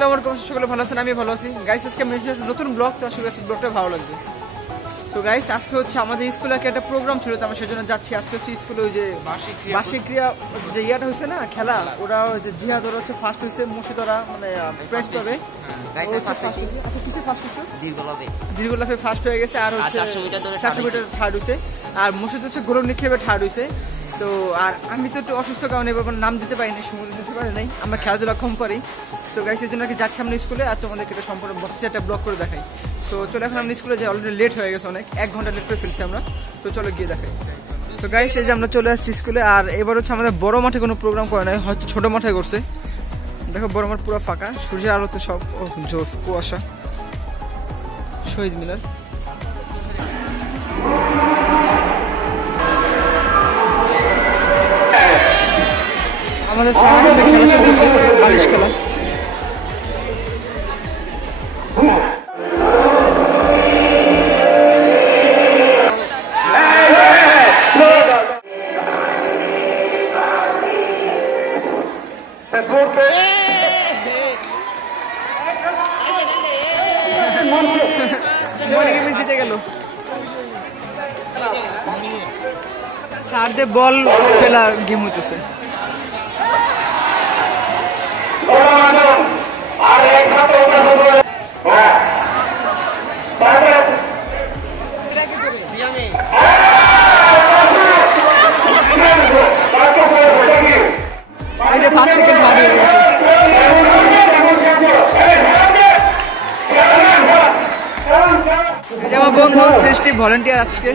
আসসালামু আলাইকুম, সকলে ভালো আছেন? আমি ভালো আছি গাইস। আজকে আমি নতুন ব্লগ, তো আসলে ব্লগটা ভালো লাগবে। তো গাইস আজকে হচ্ছে আমাদের স্কুলে একটা প্রোগ্রাম ছিল, তো আমি সেজন্য যাচ্ছি। আজকে হচ্ছে স্কুলে ওই যে বার্ষিক ক্রিয়া যে ইয়াটা হয়েছে না, খেলা, ওরা যে জিহাদ ওরা হচ্ছে ফার্স্ট হয়েছে, মুর্শিদ ওরা মানে প্রাইজ পাবে। আচ্ছা কিসে ফার্স্ট হয়েছে? দীর্ঘলাফে ফার্স্ট হয়ে গেছে, আর হচ্ছে 400 মিটার থার্ড হয়েছে, আর মুর্শিদ হচ্ছে গোলক নিক্ষেপে থার্ড হয়েছে। তো আর আমি তো একটু অসুস্থ কারণে এবার নাম দিতে পারি নাই, সময় দিতে পারি নাই, আমরা খেলাধুলা কম পারি। তো গাইস এই জন্য কি যাচ্ছি আমরা স্কুলে, আর তোমাদেরকে এটা সম্পূর্ণ বক্সে একটা ব্লগ করে দেখাই। তো চলো এখন আমরা স্কুলে যাই, অলরেডি লেট হয়ে গেছে, অনেক 1 ঘন্টা লেট করে ফেলছি আমরা। তো চলো গিয়ে দেখাই। তো গাইস এই যে আমরা চলে আসছি স্কুলে, আর এবার হচ্ছে আমাদের বড় মাঠে কোনো প্রোগ্রাম করে নাই, হয়তো ছোট মাঠে করছে। দেখো বড় মাঠ পুরো ফাঁকা, সূর্যের আলোতে সব জোস, কুয়াশা। শহীদ মিনার, আমাদের সামনে খেলা চলতেছে, বালিশ খেলা। জিতে গেল, সারদে বল ফেলার গেম হইতেছে। আমার বন্ধু সৃষ্টি ভলেন্টিয়ার আজকে,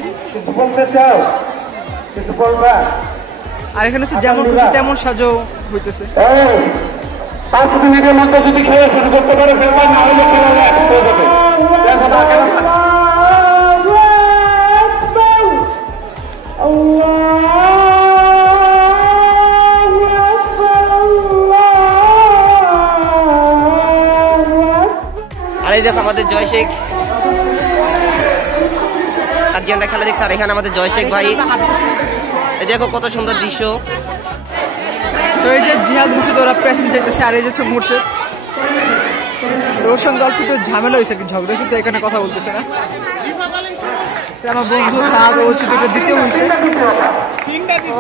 আর এখানে হচ্ছে যেমন খুশি তেমন সাজো হইতেছে। 5 মিনিটের মধ্যে যদি খেলা শুরু করতে পারে ফেলবার, না হলে খেলা আর এই দেখো আমাদের জয় শেখ, আমরা খেলা দেখছি। আর এখানে আমাদের জয় শেখ ভাই, এই দেখো কত সুন্দর দৃশ্য। এই যে জিহাদ মুর্শিদ ওরা প্রেসেন্ট চাইতেছে, আর এই যে হচ্ছে মুর্শিদ, ওর সঙ্গে অল্প একটু ঝামেলা হয়েছে, ঝগড়া হয়েছে, তো এখানে কথা বলতেছে না। আমার বন্ধু সাহাদ বলছে দুটো দ্বিতীয় হয়েছে,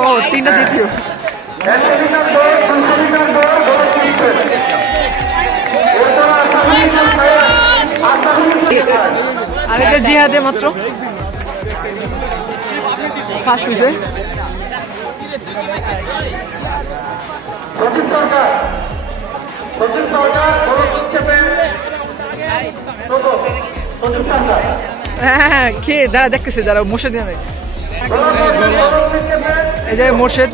ও 3টা দ্বিতীয়। আর এটা জিহাদে মাত্র ফার্স্ট হয়েছে। হ্যাঁ কে দাঁড়া দেখতেছে, দাঁড়া মোর্শেদ, এই যে মোর্শেদ।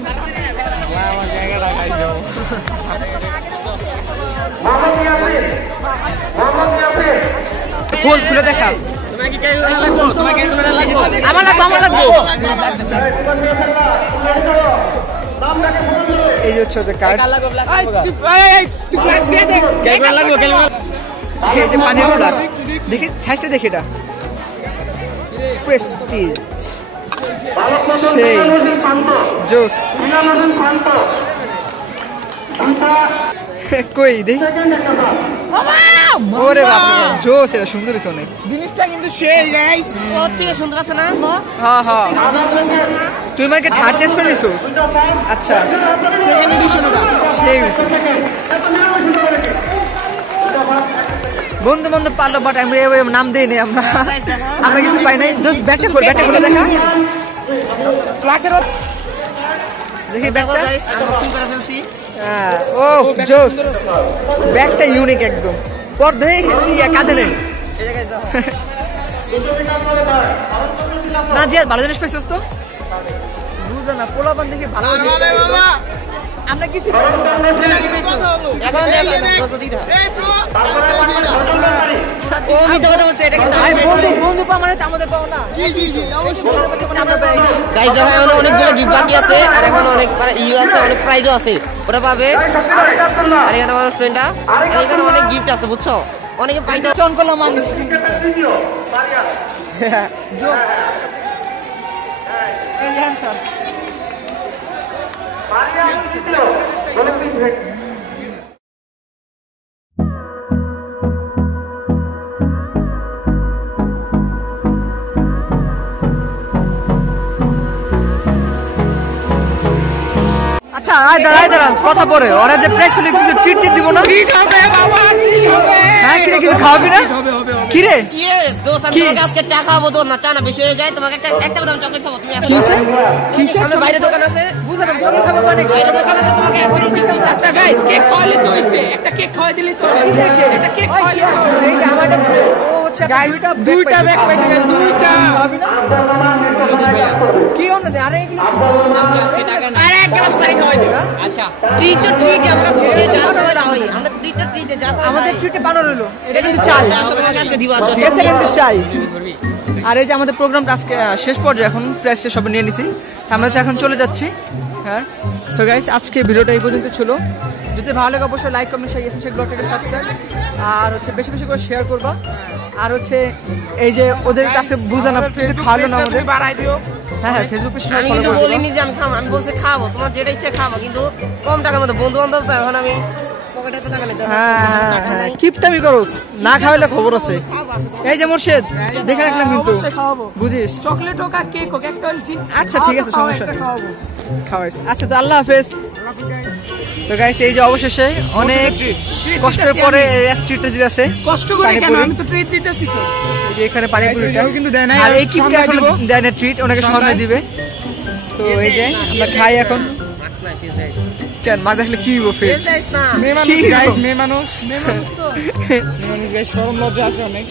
খুলে দেখা, আমার লাগবো, আমার লাগবো। এই যে হচ্ছে কার্ড, এই যে পানির ফ্লাগ, দেখি সাইজটা দেখি, এটা প্রেস্টিজ, সেই জোস। কই দেখি, ওরে বাপ রে জোস, এটা সুন্দর হয়েছে অনেক, জিনিসটা কিন্তু সেই গাইস, ওর থেকে সুন্দর আছে না? হ্যাঁ হ্যাঁ, তুই আমাকে থার্ড চেঞ্জ করে দিছিস? আচ্ছা সেকেন্ড এডিশন ওটা সেই হয়েছে। বন্ধু বন্ধু পারলো, বাট আমরা নাম দিই নি, আমরা কিছু পাই নাই। জাস্ট ব্যাটে করে দেখা, দেখি ব্যাগটা আনবক্সিং করে ফেলছি। ও জোস, ব্যাগটা ইউনিক একদম, পর দেখি কাজে নেই না। জিয়াদ ভালো জিনিস পাইছিস তো, বুঝলো না পোলাপান দেখি ভালো। আমরা কিছু বন্ধু আমাদের পাও না, অনেকগুলো গিফট বাকি আছে, আর এখন অনেক ইউ আছে, অনেক প্রাইজও আছে, ওরা পাবে। আর এখানে আমার ফ্রেন্ডটা, আর এখানে অনেক গিফট আছে, বুঝছো, অনেকে পাইতে চন করলাম আমি। আচ্ছা দাঁড়া কথা পরে ওরা যে প্রাইস পেলে কিছু ট্রিট দিব না হ্যাঁ কিরে কিছু খাওয়াবি না কিরে ইয়েস দোস্ত আমি তোমাকে আজকে চা খাওয়াবো তো না চা না বেশি হয়ে যায় তোমাকে একটা দাম চকলেট খাবো তুমি কি সামনে বাইরে দোকান আছে বুঝলাম চকলেট খাবো মানে বাইরে দোকান আছে তোমাকে এখন ডিসকাউন্ট আছে গাইস কেক খাওয়ালে তো হইছে একটা কেক খাওয়াই দিলি তো একটা কেক খাওয়ালে তো এই যে আমারটা ও হচ্ছে দুইটা ব্যাগ পাইছে গাইস দুইটা খাবি না কি অন্য দে আরে এগুলো আজকে টাকা না আরে এক গ্লাস পানি খাওয়াই দিও আচ্ছা ট্রিট তো ট্রিট আমরা খুশি যা খাওয়া দাও আমরা ট্রিট তো ট্রিটে যা খাওয়া আমাদের ট্রিটে বানানো রইলো এটা কিন্তু চাই আসো তোমাকে আজকে দিব আসো ঠিক আছে কিন্তু চাই আর এই যে আমাদের প্রোগ্রামটা আজকে শেষ পর্যায়ে এখন প্রাইস সব নিয়ে নিছি আমরা হচ্ছে এখন চলে যাচ্ছি হ্যাঁ সো গাইস আজকে ভিডিওটা এই পর্যন্ত ছিল যদি ভালো লাগে অবশ্যই লাইক কমেন্ট শেয়ার সেই ব্লগটাকে সাবস্ক্রাইব আর হচ্ছে বেশি বেশি করে শেয়ার করবা আর হচ্ছে এই যে ওদের কাছে বুঝানো খাওয়ালো না আমাদের বাড়াই দিও হ্যাঁ ফেসবুক পেজে আমি কিন্তু বলিনি যে আমি খাবো আমি বলছি খাবো তোমার যেটা ইচ্ছে খাবো কিন্তু কম টাকার মধ্যে বন্ধু বান্ধব তো এখন আমি পকেটে তো টাকা নেই হ্যাঁ কিপটামি করো না খাওয়ালে খবর আছে এই যে মোর্শেদ দেখে রাখলাম কিন্তু বুঝিস চকলেট হোক আর কেক হোক একটা আচ্ছা ঠিক আছে সমস্যা নেই খাওয়াইস আচ্ছা তো আল্লাহ হাফেজ তো গাইস এই যে অবশেষে অনেক কষ্টের পরে ট্রিটটা দিতেছে কষ্ট করে কেন আমি তো ট্রিট দিতেছি তো এই যে এখানে পানিপুরিটা কিন্তু দেয় না আর এই কিপটা এখন দেয় না ট্রিট ওনাকে সন্ধ্যা দিবে তো এই যে আমরা খাই এখন কেন মা দেখলে কি হইব ফেস না মেয়ে মানুষ গাইস মেয়ে মানুষ তো মেয়ে মানুষ গাইস শরম লজ্জা আছে অনেক